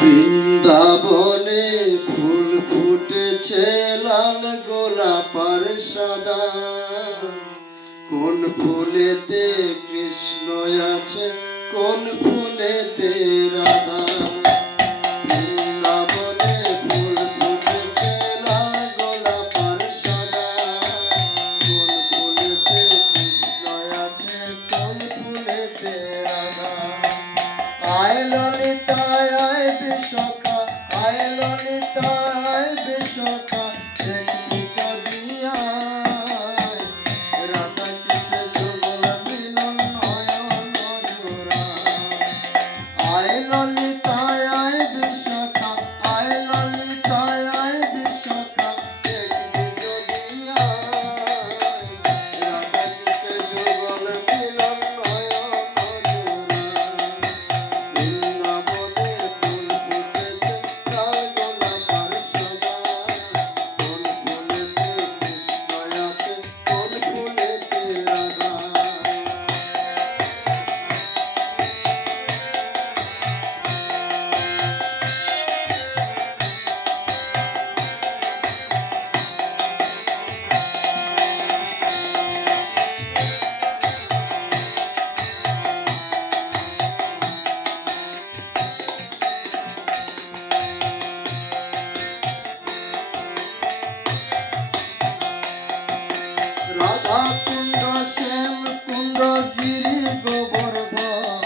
বৃন্দাবনে ফুল ফুটেছে লাল গোলাপ আর সাদা। কোন ফুলেতে কৃষ্ণ আছে, কোন ফুলেতে রাধা। বৃন্দাবনে ফুল ফুটেছে লাল গোলাপ আর সাদা। কোন ফুলেতে কৃষ্ণ আছে, কোন ফুলেতে রাধা। আয় ললিতা আয় বিশাখা, আয় ললিতা আয় বিশাখা, দেখবি যদি আয় রাধা কৃষ্ণ যুগল মিলন নয়ন জোড়া। আয় ললিতা আয় বিশাখা, আয় ললিতা আয় বিশাখা, দেখবি যদি আয় রাধা কৃষ্ণ যুগল মিলন নয়ন জোড়া। বৃন্দাবনে ফুল ফুটেছে লাল গোলাপ আর সাদা। কোন ফুলেতে কৃষ্ণ আছে, কোন ফুলেতে রাধা। রাধা কুণ্ড শ্যাম কুণ্ড গিরি গোবর্ধন।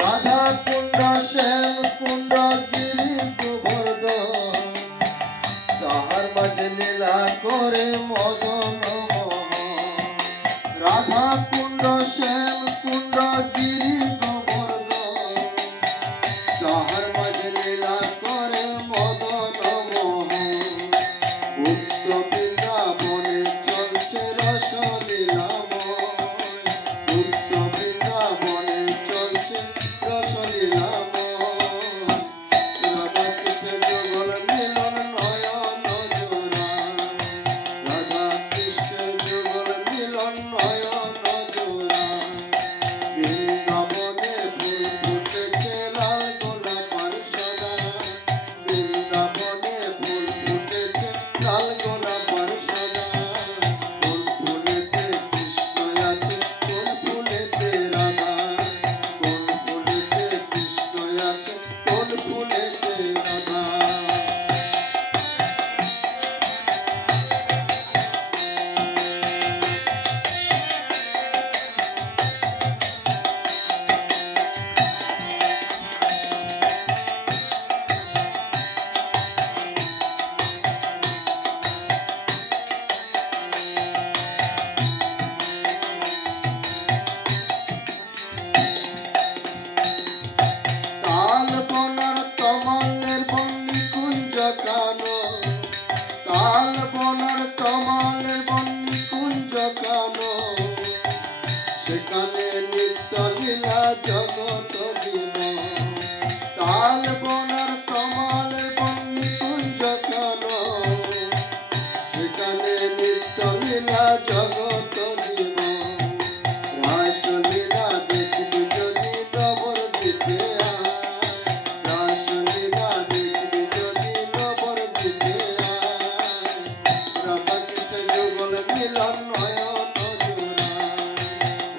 রাধা কুণ্ড শ্যাম কুণ্ড গিরি গোবর্ধন, তাহার মাঝে লীলা করে মদন মোহন। রাধা কুণ্ড শ্যাম কুণ্ড গিরি গোবর্ধন, তাহার মাঝে লীলা করে মদন মোহন। মুক্ত বৃন্দাবনে চলছে রসলীলাময়। মুক্ত বৃন্দাবনে চলছে রসলীলাময়। রাধা কৃষ্ণ যুগল মিলন নয়ন জোড়া। রাধা কৃষ্ণ যুগল মিলন নয়ন জোড়া। বৃন্দাবনে ফুল ফুটেছে লাল গোলাপ আর সাদা। বৃন্দাবনে ফুল ফুটেছে লাল গোলাপ আর সাদা। কোন ফুলেতে কৃষ্ণ আছে, কোন ফুলেতে রাধা। কোন ফুলেতে কৃষ্ণ আছে, কোন ফুলেতে রাধা। তাল বনার তমালের বন্নি কুঞ্জ কানো। তাল বনার তমালের বন্নি কুঞ্জ কানো, সেখানে নিত্য লীলা জগত জীবন। তাল বনার তমালের বন্নি কুঞ্জ কানো, সেখানে নিত্য লীলা জগত জীবন। রাসলীলা দেখবি যদি নবদ্বীপে আয়। রাসলীলা দেখবি যদি নবদ্বীপে আয়। রাধা কৃষ্ণ যুগল মিলন নয়ন জোড়া।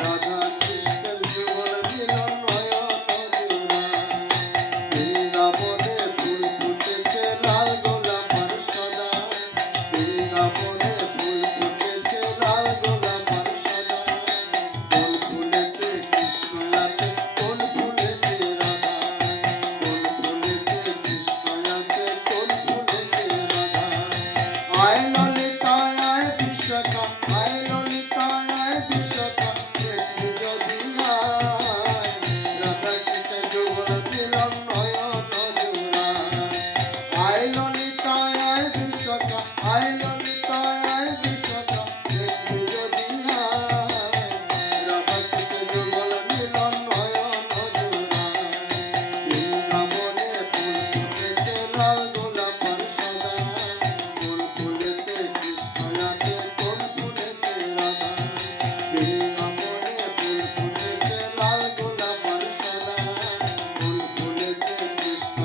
রাধা কৃষ্ণ যুগল মিলন নয়ন জোড়া। বৃন্দাবনে ফুল ফুটেছে লাল গোলাপ আর সাদা। বৃন্দাবনে ফুল ফুটেছে লাল গোলাপ আর সাদা। কোন ফুলেতে কৃষ্ণ আছে, কোন ফুলেতে রাধা। কোন ফুলেতে কৃষ্ণ আছে, কোন ফুলেতে রাধা। আয় ললিতা আয় বিশাখা, আয় ললিতা আয় বিশাখা, দেখবি যদি আয় রাধা কৃষ্ণ যুগল মিলন নয়ন জোড়া। আয় ললিতা আয় বিশাখা, আয় ললিতা আয় বিশাখা, দেখবি যদি আয় রাধা কৃষ্ণ যুগল মিলন নয়ন জোড়া। বৃন্দাবনে ফুল ফুটেছে লাল গোলাপ আর সাদা। কোন ফুলেতে কৃষ্ণ আছে, কোন ফুলেতে রাধা। বৃন্দাবনে ফুল ফুটেছে লাল গোলাপ আর সাদা। কোন ফুলেতে কৃষ্ণ